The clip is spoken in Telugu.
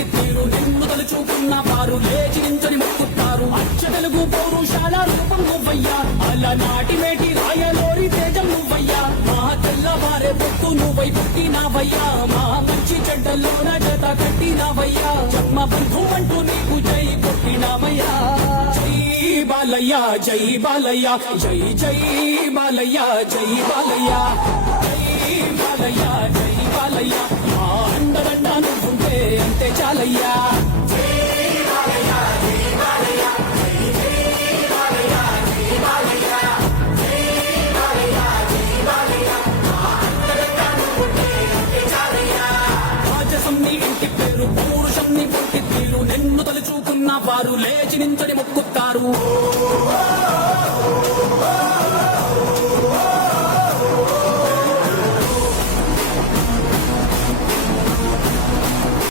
పుట్టి తీరు నిన్ను తలుచుకున్న వారు లేచి నించని మొక్కుతారు. అచ్చ తెలుగు పౌరుషాల రూపం నువ్వయ్యా, అలనాటి మేటి రాయలోరి తేజం నువ్వయ్యా. మా తెల్లవారే పొత్తు నువ్వై పుట్టినావయ్యా, మా మంచి చెడ్డల్లోన జత కట్టినావయ్యా. జన్మ బంధు అంటూ నీకు జై కొట్టినావయ్యా. జై బాలయ్య జై బాలయ్య జై జై బాలయ్య జై బాలయ్య జై బాలయ్య జై బాలయ్య. మా అండదండ నువ్వుంటే అంతే చాలయ్యా. రాజసం నీ ఇంటి పేరు, పౌరుషం నీ పుట్టి తీరు నిన్ను తలుచుకున్న వారు లేచి నించని మొక్కుతారు.